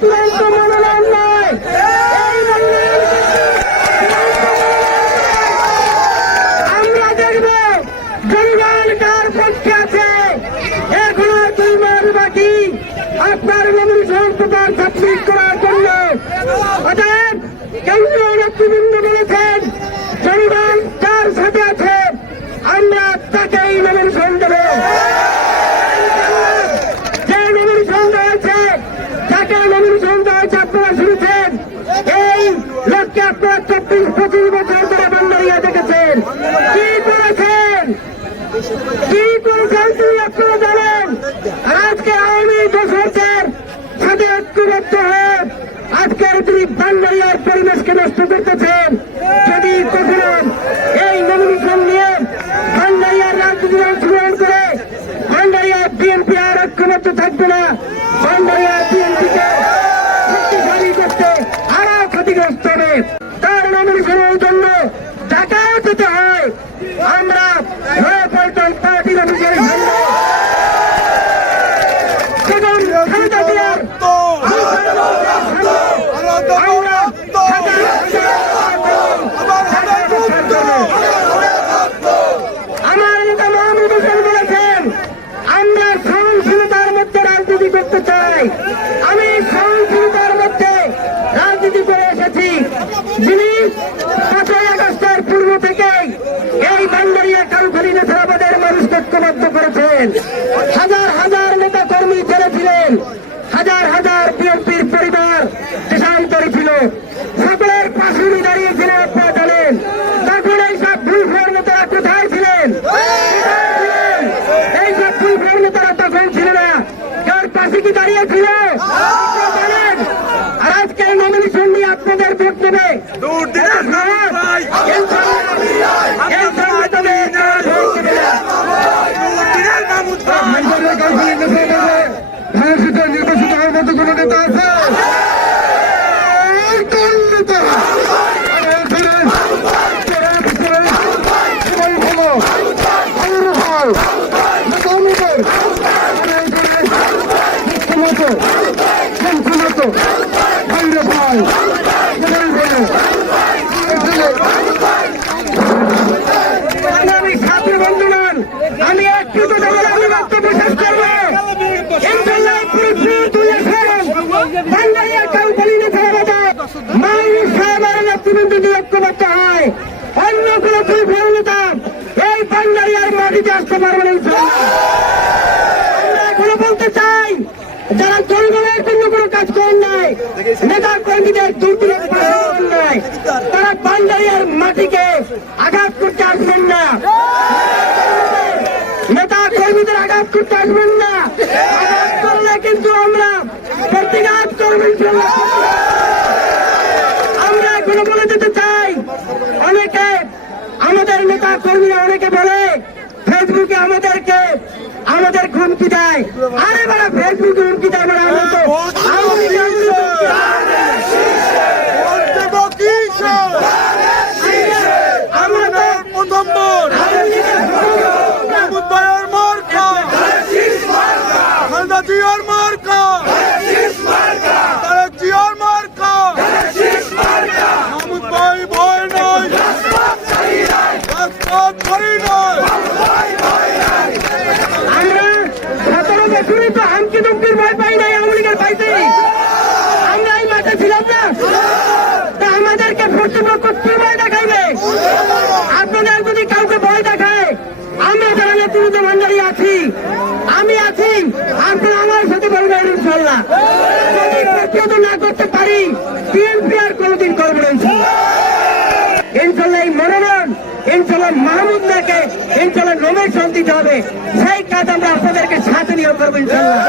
চূড়ান্ত মনোনয়ন নয়, এই আমরা দেখব জনগণ কার পক্ষে আছে। এখনো 2 মাস বাকি আপনার নমিনেশন পেপার সাবমিট করার জন্য। অতএব কেন্দ্রীয় নেতৃবৃন্দ বলেছেন জনগণ কার সাথে আছে আমরা তাকেই নমিনেশন দেব। যে নমিনেশন দেওয়া যাকে নমিনেশন দেওয়া হয়েছে আপনারা শুনেছেন। এই লোককে আপনারা 24-25 বছর ধরে বান্দারিয়া দেখেছেন। কি করেছেন তিনি আপনারা জানেন। আর আজকে আওয়ামী দোষরদের সাথে ঐক্যবদ্ধ হয়ে আজকের তিনি বান্দারিয়ার পরিবেশকে নষ্ট করতেছেন। যদি কখনো এই নমিনেশন নিয়ে বান্দারিয়ার রাজনীতি অংশগ্রহণ করে বান্দারিয়ার বিএনপি আর ঐক্যবদ্ধ থাকবে না। বান্দারিয়ার বিএনপিকে শক্তিশালী করতে আরো ক্ষতিগ্রস্ত হবে। তার নমিনেশনের জন্য ঢাকায় যেতে হয়। আমরা নয়াপল্টন পার্টির অফিসের সামনে খালেদা জিয়ার আমার নেতা মাহমুদ হোসেন বলেছেন আমরা সহনশীলতার মধ্যে রাজনীতি করতে চাই। আমি সহনশীলতার মধ্যে রাজনীতি করে এসেছি। যিনি 5ই আগস্টের পূর্ব থেকে এই বান্দারিয়া কালখালী নেতারাবাদের মানুষকে ঐক্যবদ্ধ করেছেন। হাজার হাজার নেতা কর্মী জেলে ছিলেন, হাজার হাজার বিএনপির পরিবার দেশান্তরী ছিল, সকলের পাশে দাঁড়িয়েছিলেন। আপনারা জানেন তখন এইসব ভুলফোর নেতারা কোথায় ছিলেন? এইসব ভুলফোর নেতারা তখন ছিল না। কার পাশে কি দাঁড়িয়েছিল জানেন? আর আজকে নমিনেশন নিয়ে আপনাদের ভোট দেবে নির্বাচিত হওয়ার মতো কোন নেতা আছে? ছাত্র বন্ধুগণ, আমি একটু কথা বলে আমি বক্তব্য শেষ করবো। ইনশাআল্লাহ বান্দারিয়া কালখালী নেতারাবাদের মাহমুদ সাহেবের নেতৃত্বে যদি ঐক্যবদ্ধ হয় অন্য কোন ভুল নেতা এই বান্দারিয়ার মাটিতে আসতে পারবে না। আমরা এখনো বলতে চাই যারা জনগণের জন্য কোনো কাজ করেন নাই, নেতা কর্মীদের দুর্নীতি করেন নাই, তারা বান্দারিয়ার মাটিকে আঘাত করতে আসবেন না। নেতা কর্মীদের আঘাত করতে আসবেন না। আঘাত করলে কিন্তু আমরা প্রতিঘাত করবেন। আমরা এখনো বলে দিতে চাই, অনেকে আমাদের নেতা কর্মীরা অনেকে বলে ফেসবুকে আমাদের হুমকি দেয়। আরে বারা ফেসবুকে হুমকি দেয় না, হামকি দুমকির ভয় পাই নাই, আওয়ামী লীগের পাইছি। আমরা এই মাঠে ছিলাম না, তা আমাদেরকে কর্তৃপক্ষ কি ভয় দেখাইবে? আপনাদের যদি কাউকে ভয় দেখায়, আমরা যারা নেতৃত্ব মন্ডলী আছি, আমি আছি, আপনারা আমার সাথে বলবেন ইনশাল্লাহ। যদি প্রতিহত না করতে পারি বিএনপি আর কোনদিন করবো না ইনশাল্লাহ। এই মনোনয়ন ইনশাল্লাহ মাহমুদকে ইনশাল্লাহ নমিনেশন দিতে হবে। সেই কাজ আমরা আপনাদেরকে সাথে নিয়ে করবো ইনশাল্লাহ।